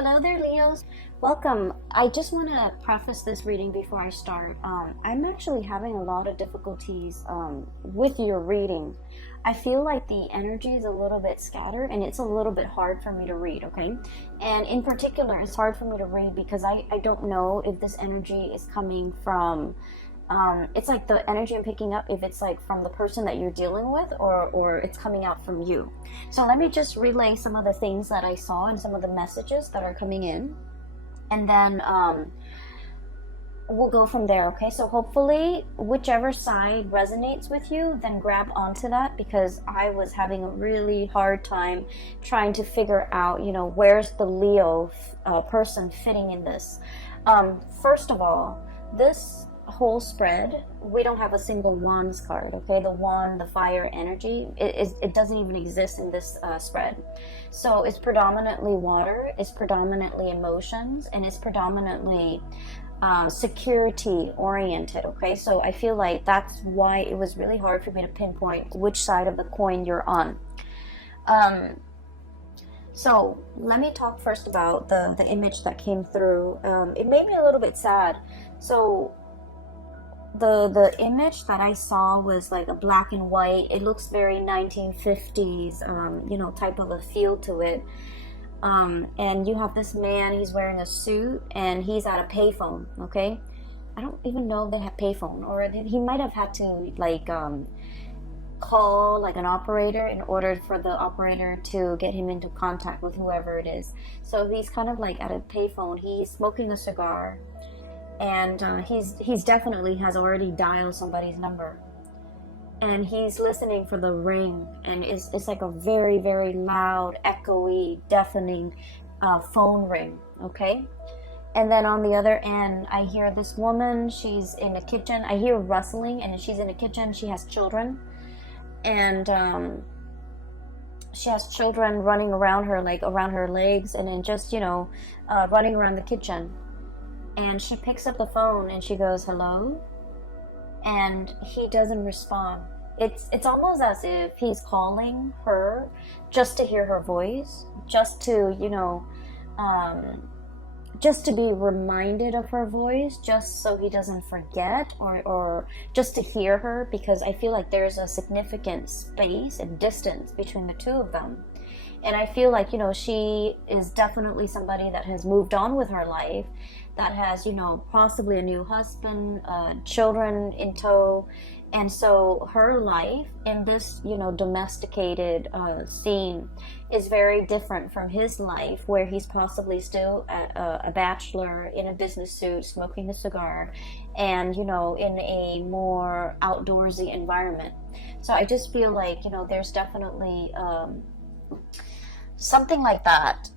Hello there, Leos. Welcome. I just want to preface this reading before I start. I'm actually having a lot of difficulties with your reading. I feel like the energy is a little bit scattered and it's a little bit hard for me to read, okay? And in particular, it's hard for me to read because I don't know if this energy is coming from it's like the energy I'm picking up, if it's like from the person that you're dealing with or it's coming out from you. So let me just relay some of the things that I saw and some of the messages that are coming in. And then we'll go from there, okay? So hopefully whichever side resonates with you, then grab onto that, because I was having a really hard time trying to figure out, where's the Leo person fitting in this. First of all, this whole spread, we don't have a single wands card, okay? The wand, the fire energy, it doesn't even exist in this spread. So it's predominantly water, it's predominantly emotions, and it's predominantly security oriented, okay? So I feel like that's why it was really hard for me to pinpoint which side of the coin you're on. So let me talk first about the image that came through. It made me a little bit sad. So the image that I saw was like a black and white. It looks very 1950s, type of a feel to it. And you have this man, he's wearing a suit and he's at a payphone, okay? I don't even know if they have payphone, or he might have had to call like an operator in order for the operator to get him into contact with whoever it is. So he's kind of like at a payphone, he's smoking a cigar, and he's definitely has already dialed somebody's number, and he's listening for the ring, and it's like a very, very loud, echoey, deafening phone ring, okay? And then on the other end, I hear this woman, she's in the kitchen. I hear rustling, and she's in the kitchen. She has children, and she has children running around her, like around her legs, and then just running around the kitchen. And she picks up the phone and she goes, "Hello?" And he doesn't respond. It's almost as if he's calling her just to hear her voice, just to just to be reminded of her voice, just so he doesn't forget, or just to hear her, because I feel like there's a significant space and distance between the two of them. And I feel like, she is definitely somebody that has moved on with her life, that has, possibly a new husband, children in tow. And so her life in this, domesticated scene is very different from his life, where he's possibly still a bachelor in a business suit, smoking a cigar, and, in a more outdoorsy environment. So I just feel like, there's definitely something like that.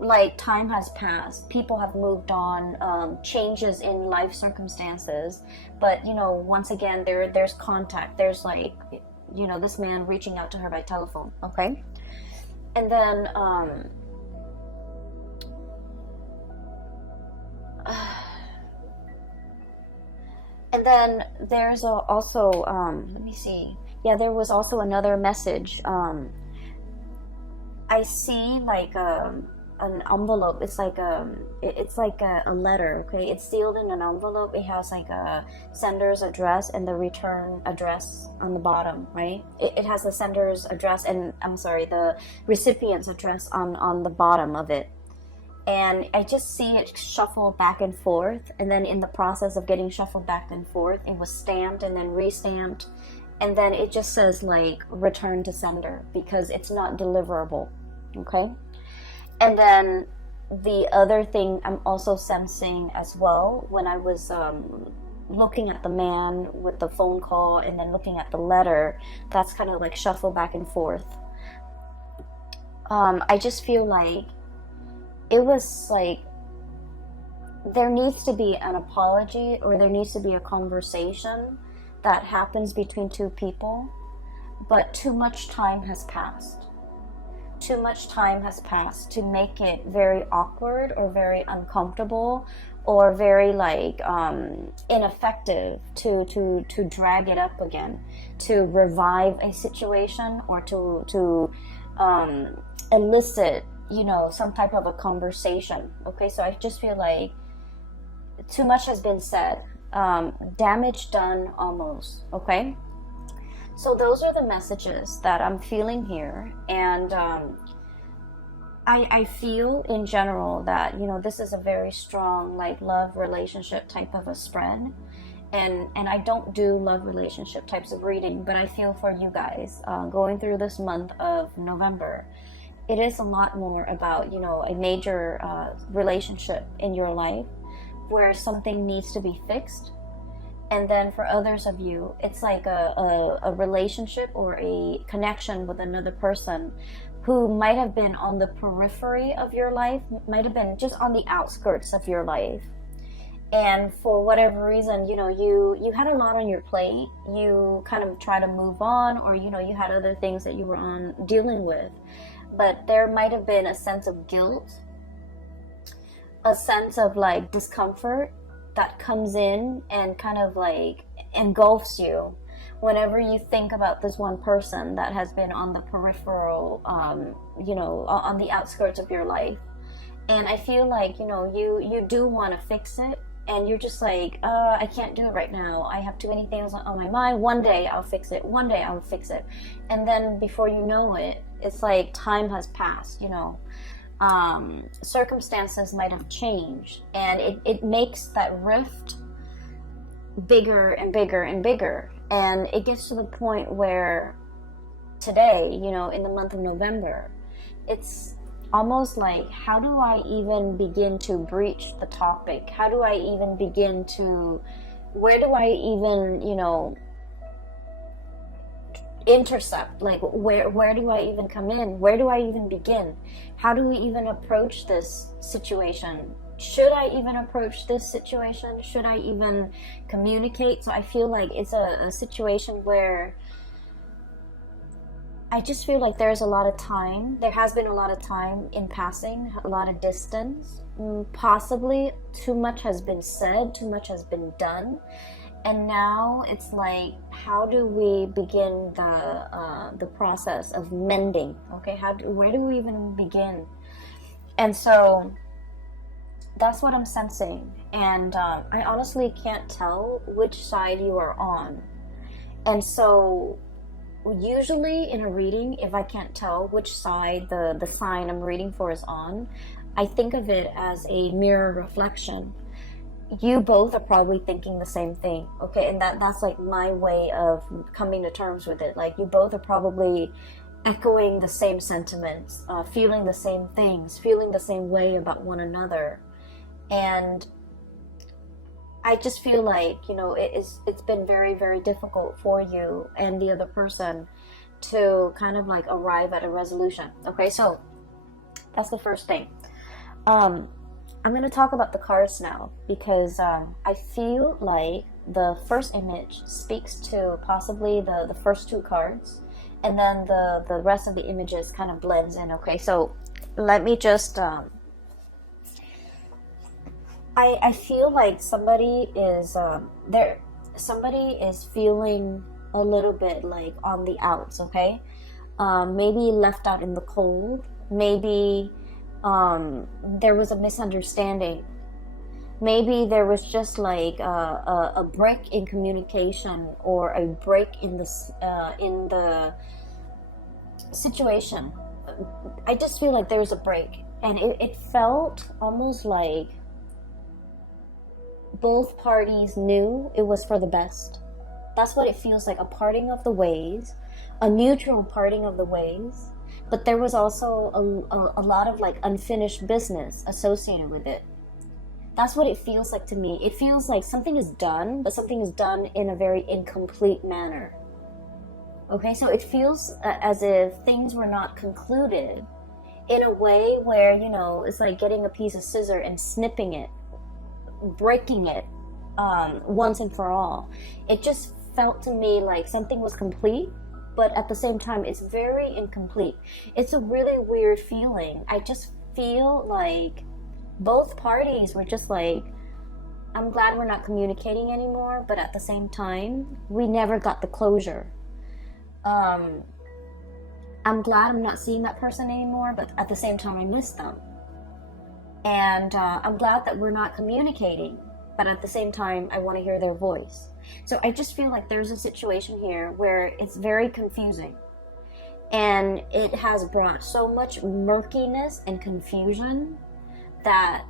Like time has passed, people have moved on, changes in life circumstances, but once again there's contact, there's like this man reaching out to her by telephone, okay? And then there's also let me see, there was also another message. I see like an envelope. It's like a letter, okay? It's sealed in an envelope. It has like a sender's address and the return address on the bottom, right? It has the sender's address and the recipient's address on the bottom of it. And I just see it shuffle back and forth, and then in the process of getting shuffled back and forth, it was stamped and then re-stamped, and then it just says like return to sender because it's not deliverable, okay? And then the other thing I'm also sensing as well, when I was looking at the man with the phone call and then looking at the letter, that's kind of like shuffle back and forth. I just feel like it was like there needs to be an apology, or there needs to be a conversation that happens between two people, but too much time has passed. Too much time has passed to make it very awkward or very uncomfortable or very like ineffective to drag it up again, to revive a situation, or to elicit you know, some type of a conversation. Okay, so I just feel like too much has been said, damage done almost. Okay, so those are the messages that I'm feeling here. And I feel in general that, you know, this is a very strong like love relationship type of a spread. And I don't do love relationship types of reading, but I feel for you guys going through this month of November, it is a lot more about, you know, a major relationship in your life where something needs to be fixed. And then for others of you, it's like a relationship or a connection with another person who might have been on the periphery of your life, might have been just on the outskirts of your life. And for whatever reason, you know, you had a lot on your plate. You kind of try to move on, or, you know, you had other things that you were on dealing with. But there might have been a sense of guilt, a sense of like discomfort that comes in and kind of like engulfs you whenever you think about this one person that has been on the peripheral, you know, on the outskirts of your life. And I feel like, you know, you do want to fix it. And you're just like, I can't do it right now. I have too many things on my mind. One day I'll fix it. One day I'll fix it. And then before you know it, it's like time has passed, you know. Circumstances might have changed. And it makes that rift bigger and bigger and bigger. And it gets to the point where today, you know, in the month of November, it's almost like, how do I even begin to breach the topic? How do I even begin to, where do I even, you know, intercept? Like, where do I even come in? Where do I even begin? How do we even approach this situation? Should I even approach this situation? Should I even communicate? So I feel like it's a situation where I just feel like there's a lot of time. There has been a lot of time in passing, a lot of distance. Possibly too much has been said, too much has been done. And now it's like, how do we begin the process of mending? Okay, where do we even begin? And so that's what I'm sensing. And I honestly can't tell which side you are on. And so usually in a reading, if I can't tell which side the sign I'm reading for is on, I think of it as a mirror reflection. You both are probably thinking the same thing, okay? And that's like my way of coming to terms with it. Like, you both are probably echoing the same sentiments, feeling the same things, feeling the same way about one another. And I just feel like, you know, it's been very, very difficult for you and the other person to kind of like arrive at a resolution. Okay, so that's the first thing. I'm going to talk about the cards now, because I feel like the first image speaks to possibly the first two cards, and then the rest of the images kind of blends in. Okay, so let me just I feel like somebody is feeling a little bit like on the outs, okay? Maybe left out in the cold. Maybe there was a misunderstanding. Maybe there was just like a break in communication, or a break in the situation. I just feel like there was a break, and it felt almost like both parties knew it was for the best. That's what it feels like, a parting of the ways, a mutual parting of the ways. But there was also a lot of like unfinished business associated with it. That's what it feels like to me. It feels like something is done, but something is done in a very incomplete manner. Okay, so it feels as if things were not concluded in a way where, you know, it's like getting a piece of scissor and snipping it, breaking it once and for all. It just felt to me like something was complete, but at the same time it's very incomplete. It's a really weird feeling. I just feel like both parties were just like, I'm glad we're not communicating anymore, but at the same time we never got the closure. I'm glad I'm not seeing that person anymore, but at the same time I miss them. And I'm glad that we're not communicating, but at the same time I want to hear their voice. So I just feel like there's a situation here where it's very confusing, and it has brought so much murkiness and confusion that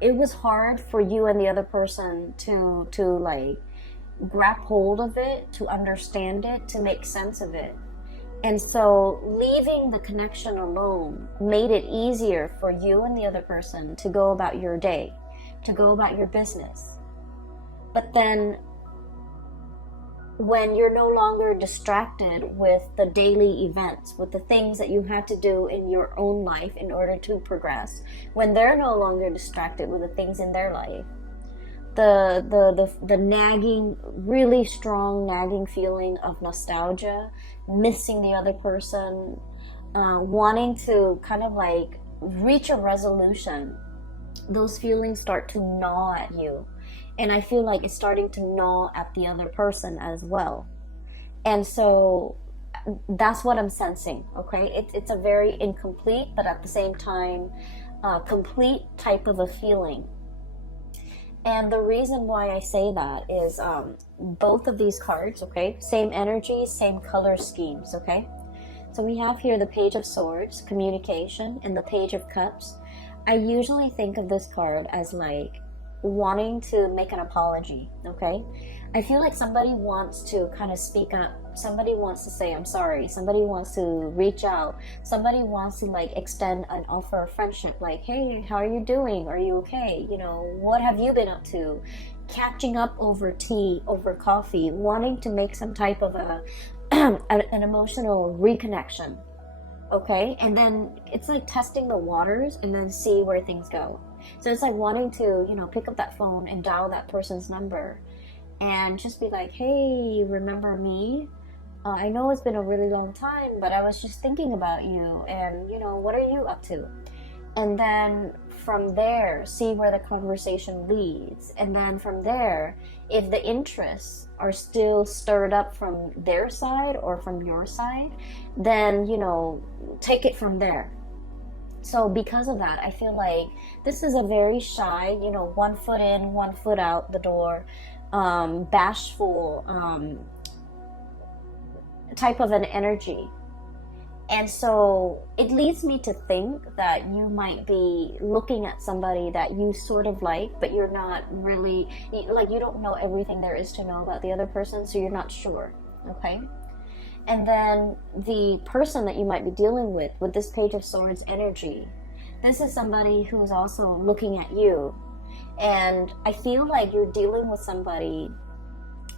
it was hard for you and the other person to like grab hold of it, to understand it, to make sense of it. And so leaving the connection alone made it easier for you and the other person to go about your day, to go about your business. But then when you're no longer distracted with the daily events, with the things that you have to do in your own life in order to progress, when they're no longer distracted with the things in their life, the nagging, really strong nagging feeling of nostalgia, missing the other person, wanting to kind of like reach a resolution, those feelings start to gnaw at you. And I feel like it's starting to gnaw at the other person as well. And so that's what I'm sensing, okay? It's a very incomplete, but at the same time, complete type of a feeling. And the reason why I say that is both of these cards, okay? Same energy, same color schemes, okay? So we have here the Page of Swords, communication, and the Page of Cups. I usually think of this card as like wanting to make an apology, okay? I feel like somebody wants to kind of speak up. Somebody wants to say, I'm sorry. Somebody wants to reach out. Somebody wants to like extend an offer of friendship. Like, hey, how are you doing? Are you okay? You know, what have you been up to? Catching up over tea, over coffee, wanting to make some type of an emotional reconnection, okay? And then it's like testing the waters and then see where things go. So it's like wanting to, you know, pick up that phone and dial that person's number and just be like, hey, remember me? I know it's been a really long time, but I was just thinking about you, and, you know, what are you up to? And then from there, see where the conversation leads. And then from there, if the interests are still stirred up from their side or from your side, then, you know, take it from there. So because of that, I feel like this is a very shy, you know, 1 foot in, 1 foot out the door, bashful type of an energy. And so it leads me to think that you might be looking at somebody that you sort of like, but you're not really, like, you don't know everything there is to know about the other person, so you're not sure, okay? And then the person that you might be dealing with this Page of Swords energy, this is somebody who's also looking at you. And I feel like you're dealing with somebody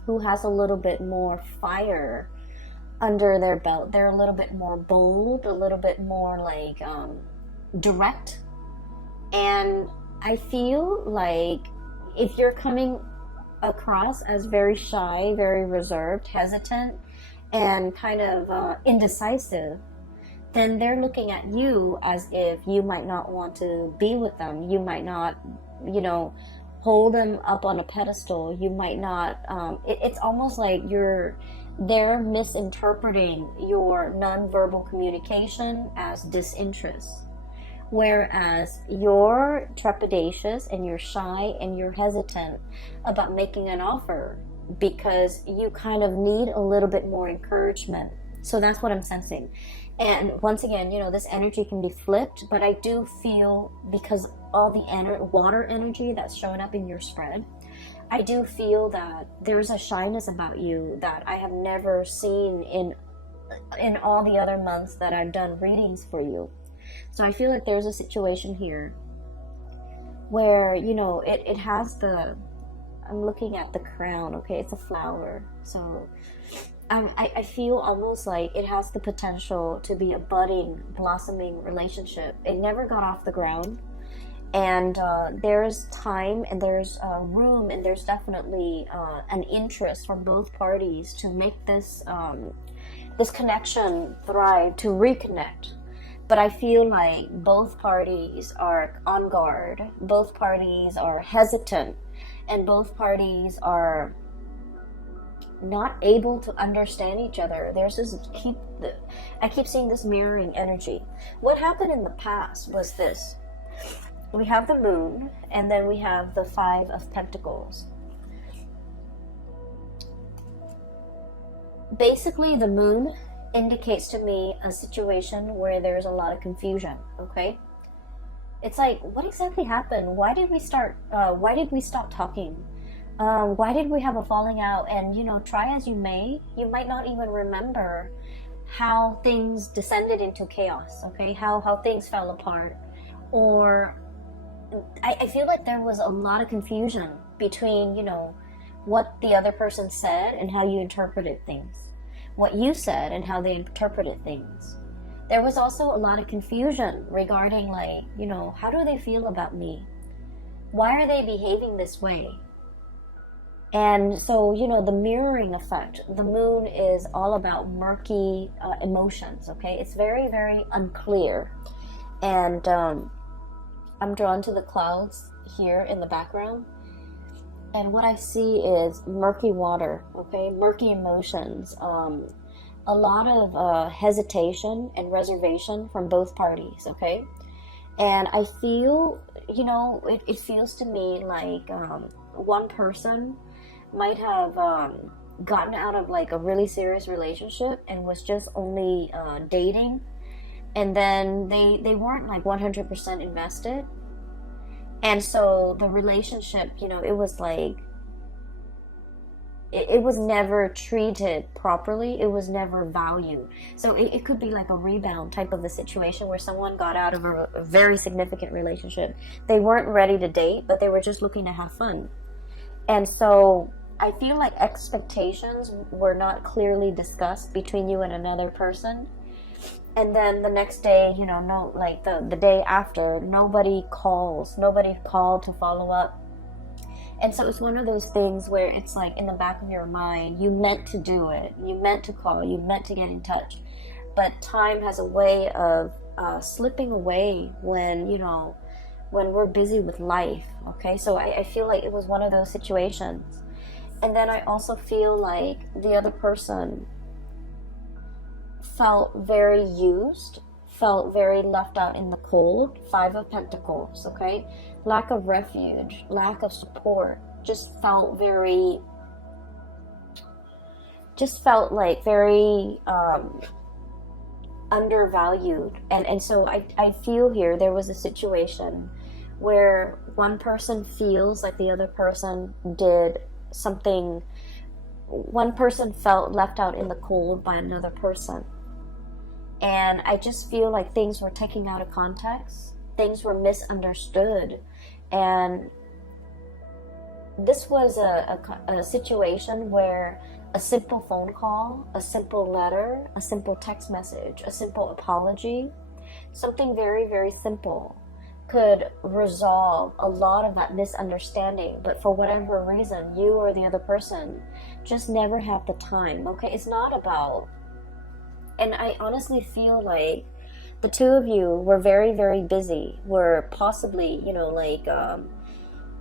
who has a little bit more fire under their belt. They're a little bit more bold, a little bit more like direct. And I feel like if you're coming across as very shy, very reserved, hesitant, and kind of indecisive, then they're looking at you as if you might not want to be with them. You might not, you know, hold them up on a pedestal. You might not, it's almost like they're misinterpreting your nonverbal communication as disinterest. Whereas you're trepidatious and you're shy and you're hesitant about making an offer because you kind of need a little bit more encouragement. So that's what I'm sensing. And once again, you know, this energy can be flipped, but I do feel, because all the water energy that's showing up in your spread, I do feel that there's a shyness about you that I have never seen in all the other months that I've done readings for you. So I feel like there's a situation here where, you know, it has I'm looking at the crown, okay? It's a flower. So I feel almost like it has the potential to be a budding, blossoming relationship. It never got off the ground. And there's time and there's room and there's definitely an interest from both parties to make this connection thrive, to reconnect. But I feel like both parties are on guard, both parties are hesitant, and both parties are not able to understand each other. There's this I keep seeing this mirroring energy. What happened in the past was this. We have the moon, and then we have the 5 of Pentacles. Basically, the moon indicates to me a situation where there's a lot of confusion, okay? It's like, what exactly happened? Why did we stop talking? Why did we have a falling out? And, try as you may, you might not even remember how things descended into chaos, okay? How things fell apart. Or I feel like there was a lot of confusion between, what the other person said and how you interpreted things. What you said and how they interpreted things. There was also a lot of confusion regarding, like, how do they feel about me? Why are they behaving this way? And so, the mirroring effect, the moon is all about murky emotions, okay? It's very, very unclear. And I'm drawn to the clouds here in the background. And what I see is murky water, okay? Murky emotions. A lot of hesitation and reservation from both parties, okay? And I feel, it feels to me like one person might have gotten out of like a really serious relationship and was just only dating, and then they weren't like 100% invested, and so the relationship, it was like it was never treated properly. It was never valued. So it could be like a rebound type of a situation where someone got out of a very significant relationship. They weren't ready to date, but they were just looking to have fun. And so I feel like expectations were not clearly discussed between you and another person. And then the next day, the day after, nobody called to follow up. And so it's one of those things where it's like in the back of your mind, you meant to do it, you meant to call, you meant to get in touch. But time has a way of slipping away when we're busy with life, okay? So I feel like it was one of those situations. And then I also feel like the other person felt very used, felt very left out in the cold. 5 of Pentacles, okay? Lack of refuge, lack of support, just felt very undervalued. And so I feel here there was a situation where one person feels like the other person did something, one person felt left out in the cold by another person. And I just feel like things were taken out of context, things were misunderstood. And this was a situation where a simple phone call, a simple letter, a simple text message, a simple apology, something very, very simple could resolve a lot of that misunderstanding. But for whatever reason, you or the other person just never had the time, okay? It's not about, and I honestly feel like the two of you were very, very busy, were possibly,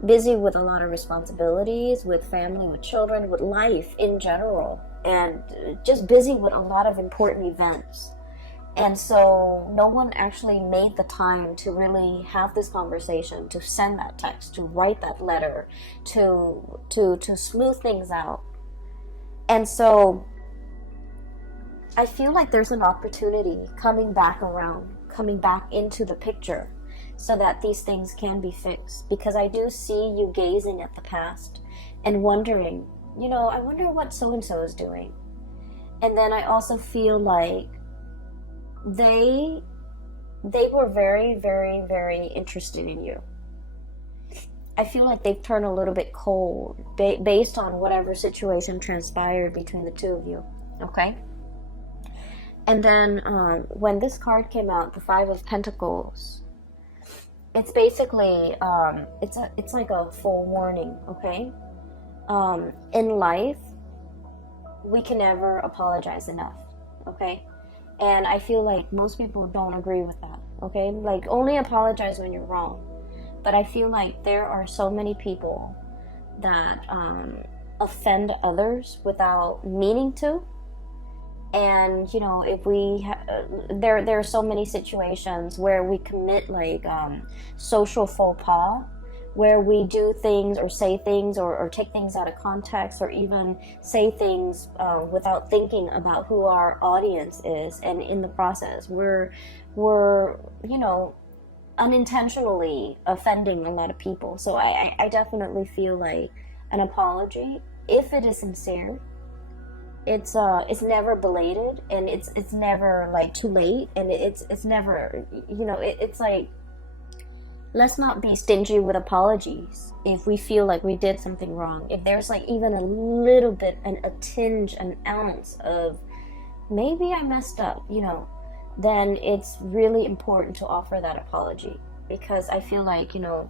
busy with a lot of responsibilities, with family, with children, with life in general, and just busy with a lot of important events. And so no one actually made the time to really have this conversation, to send that text, to write that letter, to smooth things out. And so I feel like there's an opportunity coming back into the picture so that these things can be fixed. Because I do see you gazing at the past and wondering, I wonder what so-and-so is doing. And then I also feel like they were very, very, very interested in you. I feel like they've turned a little bit cold based on whatever situation transpired between the two of you, okay? And then when this card came out, the 5 of Pentacles, it's basically, it's like a full warning, okay? In life, we can never apologize enough, okay? And I feel like most people don't agree with that, okay? Like, only apologize when you're wrong. But I feel like there are so many people that offend others without meaning to. And you know, if we there are so many situations where we commit like social faux pas, where we do things or say things or take things out of context, or even say things without thinking about who our audience is, and in the process we're you know, unintentionally offending a lot of people. So I definitely feel like an apology, if it is sincere, it's never belated, and it's never like too late, and it's never, you know, it's like, let's not be stingy with apologies if we feel like we did something wrong. If there's like even a little bit, a tinge, an ounce of maybe I messed up, you know, then it's really important to offer that apology. Because I feel like, you know,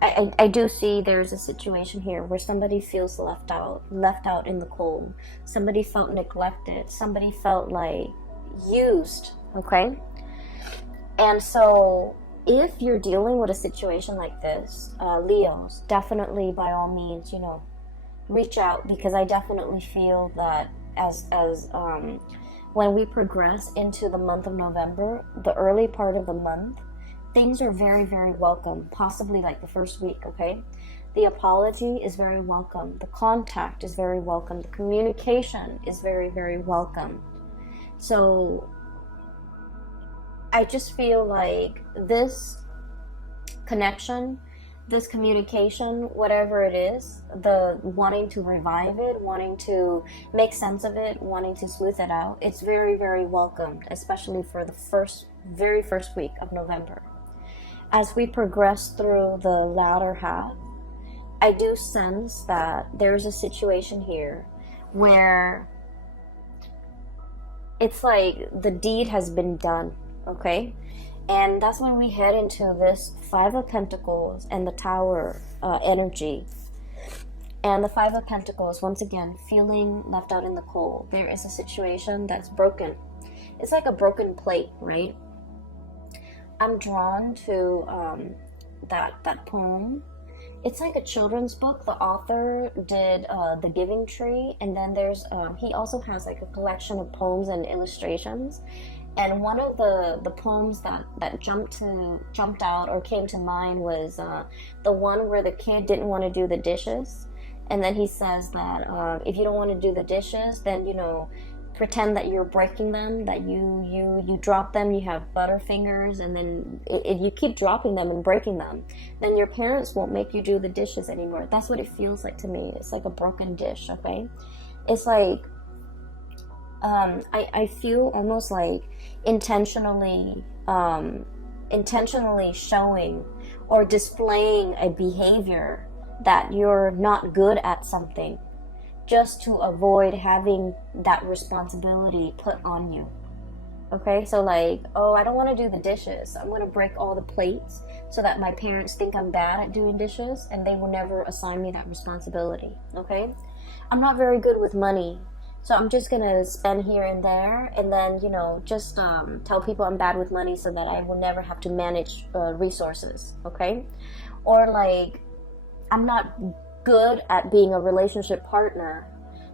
I do see there's a situation here where somebody feels left out in the cold. Somebody felt neglected. Somebody felt like used, okay? And so if you're dealing with a situation like this, Leos, definitely by all means, you know, reach out, because I definitely feel that as when we progress into the month of November, the early part of the month, things are very, very welcome, possibly like the first week, okay? The apology is very welcome. The contact is very welcome. The communication is very, very welcome. So I just feel like this connection, this communication, whatever it is, the wanting to revive it, wanting to make sense of it, wanting to smooth it out, it's very, very welcomed, especially for the very first week of November. As we progress through the latter half, I do sense that there's a situation here where it's like the deed has been done, okay? And that's when we head into this Five of Pentacles and the Tower energy. And the Five of Pentacles, once again, feeling left out in the cold. There is a situation that's broken. It's like a broken plate, right? I'm drawn to that poem. It's like a children's book. The author did The Giving Tree, and then there's he also has like a collection of poems and illustrations. And one of the poems that jumped out or came to mind was the one where the kid didn't want to do the dishes, and then he says that if you don't want to do the dishes, then, you know, pretend that you're breaking them, that you drop them, you have butterfingers, and then if you keep dropping them and breaking them, then your parents won't make you do the dishes anymore. That's what it feels like to me. It's like a broken dish, okay? It's like I feel almost like intentionally showing or displaying a behavior that you're not good at something, just to avoid having that responsibility put on you. Okay, so like, oh, I don't want to do the dishes. I'm going to break all the plates so that my parents think I'm bad at doing dishes, and they will never assign me that responsibility. Okay, I'm not very good with money, so I'm just going to spend here and there, and then, you know, just tell people I'm bad with money so that I will never have to manage resources. Okay, or like, I'm not good at being a relationship partner,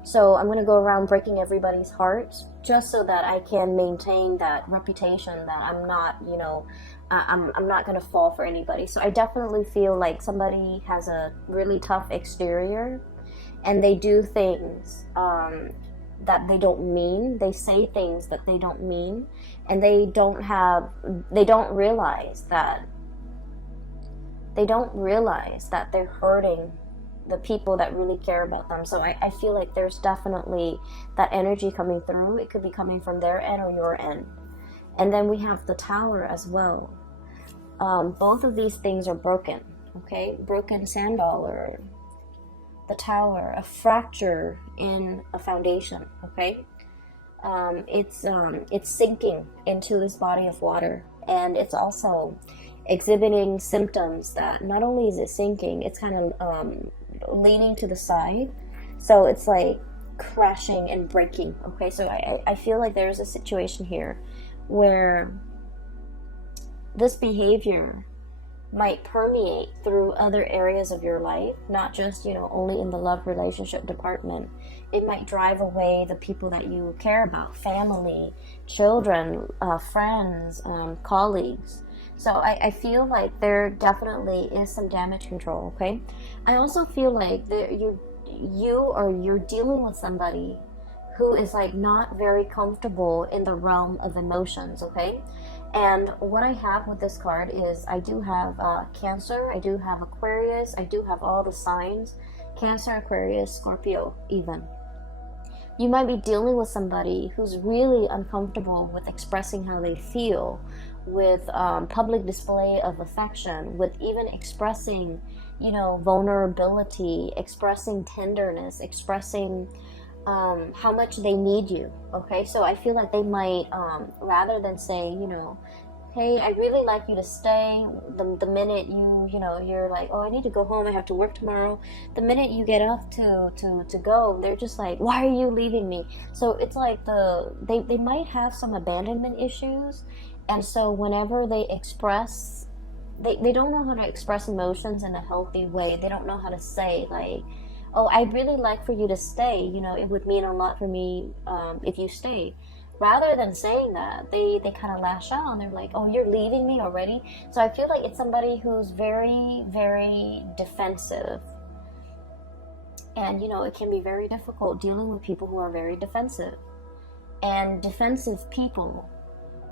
so I'm going to go around breaking everybody's hearts just so that I can maintain that reputation that I'm not, you know, I'm not going to fall for anybody. So I definitely feel like somebody has a really tough exterior, and they do things that they don't mean. They say things that they don't mean, and they don't realize that they're hurting the people that really care about them. So I feel like there's definitely that energy coming through. It could be coming from their end or your end. And then we have the Tower as well. Both of these things are broken, okay? Broken sand dollar, the Tower, a fracture in a foundation, okay? It's sinking into this body of water, and it's also exhibiting symptoms that not only is it sinking, it's kind of leaning to the side, so it's like crashing and breaking. Okay, so I feel like there's a situation here where this behavior might permeate through other areas of your life, not just, only in the love relationship department. It might drive away the people that you care about, family, children, friends, colleagues. So I feel like there definitely is some damage control, okay? I also feel like you're dealing with somebody who is like not very comfortable in the realm of emotions, okay? And what I have with this card is I do have Cancer, I do have Aquarius, I do have all the signs, Cancer, Aquarius, Scorpio even. You might be dealing with somebody who's really uncomfortable with expressing how they feel, with public display of affection, with even expressing, vulnerability, expressing tenderness, expressing how much they need you, okay? So I feel like they might, rather than say, hey, I really like you to stay, the minute you're like, oh, I need to go home, I have to work tomorrow, the minute you get up to go, they're just like, why are you leaving me? So it's like they might have some abandonment issues, and so whenever they express, they don't know how to express emotions in a healthy way. They don't know how to say, like, oh, I'd really like for you to stay, it would mean a lot for me if you stay. Rather than saying that, they kind of lash out and they're like, oh, you're leaving me already? So I feel like it's somebody who's very, very defensive. And, it can be very difficult dealing with people who are very defensive. And defensive people,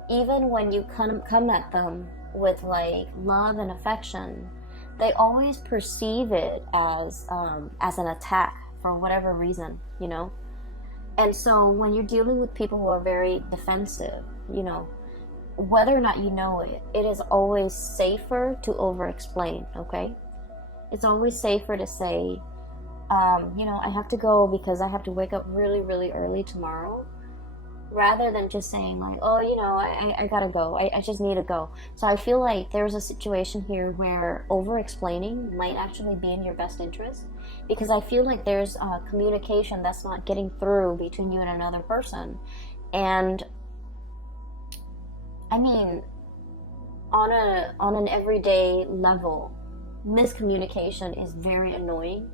even when you come at them with like love and affection, they always perceive it as an attack for whatever reason, And so when you're dealing with people who are very defensive, whether or not you know it, it is always safer to over-explain, okay? It's always safer to say, I have to go because I have to wake up really, really early tomorrow, rather than just saying like, oh, I gotta go, I just need to go. So I feel like there's a situation here where over-explaining might actually be in your best interest, because I feel like there's communication that's not getting through between you and another person. And I mean, on an everyday level, miscommunication is very annoying,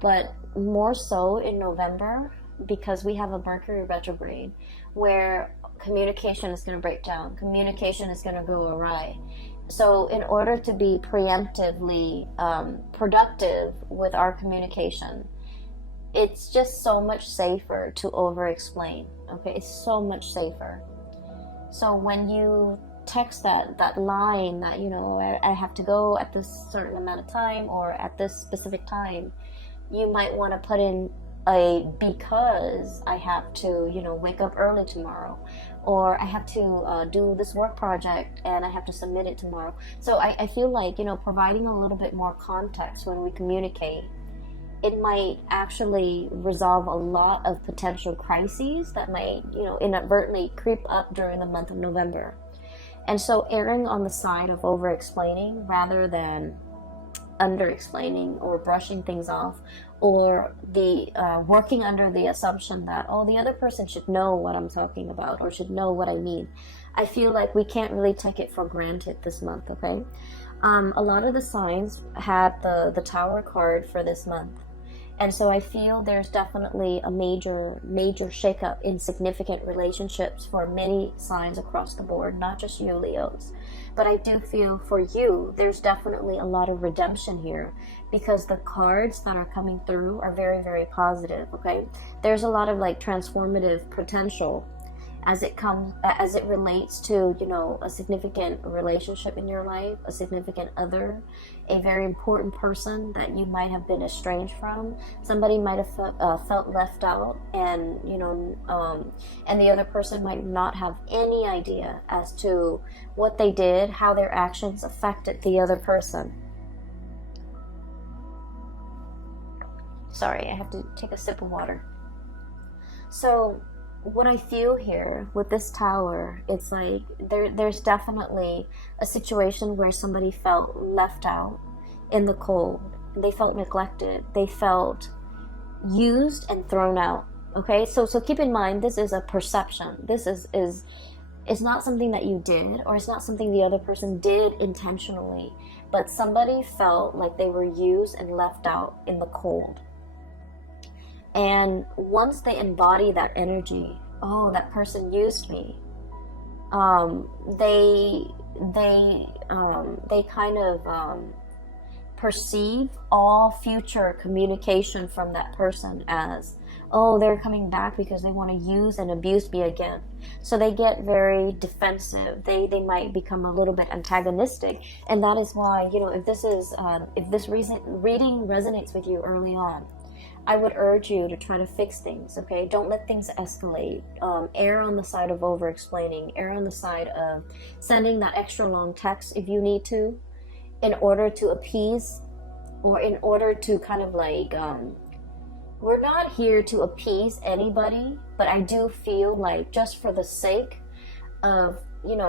but more so in November, because we have a Mercury retrograde where communication is going to break down, communication is going to go awry. So in order to be preemptively productive with our communication, it's just so much safer to over-explain, okay? It's so much safer. So when you text that line that, I have to go at this certain amount of time or at this specific time, you might want to put in because I have to, wake up early tomorrow, or I have to do this work project and I have to submit it tomorrow. So I feel like, providing a little bit more context when we communicate, it might actually resolve a lot of potential crises that might, inadvertently creep up during the month of November. And so erring on the side of over-explaining rather than under-explaining or brushing things off, or the working under the assumption that, oh, the other person should know what I'm talking about or should know what I mean. I feel like we can't really take it for granted this month, okay? A lot of the signs had the Tower card for this month. And so I feel there's definitely a major shakeup in significant relationships for many signs across the board, not just you, Leos. But I do feel for you, there's definitely a lot of redemption here, because the cards that are coming through are very, very positive, okay? There's a lot of like transformative potential as it relates to, a significant relationship in your life, a significant other, a very important person that you might have been estranged from. Somebody might have felt left out, and and the other person might not have any idea as to what they did, how their actions affected the other person. Sorry, I have to take a sip of water. So what I feel here with this Tower, it's like there's definitely a situation where somebody felt left out in the cold. They felt neglected. They felt used and thrown out. Okay, so keep in mind, this is a perception. This is it's not something that you did, or it's not something the other person did intentionally, but somebody felt like they were used and left out in the cold. And once they embody that energy, oh, that person used me, they kind of perceive all future communication from that person as, oh, they're coming back because they want to use and abuse me again. So they get very defensive. They might become a little bit antagonistic, and that is why, you know, if this reading resonates with you early on, I would urge you to try to fix things, okay? Don't let things escalate. Err on the side of over-explaining. Err on the side of sending that extra long text if you need to, in order to appease, or in order to kind of like, we're not here to appease anybody, but I do feel like just for the sake of, you know,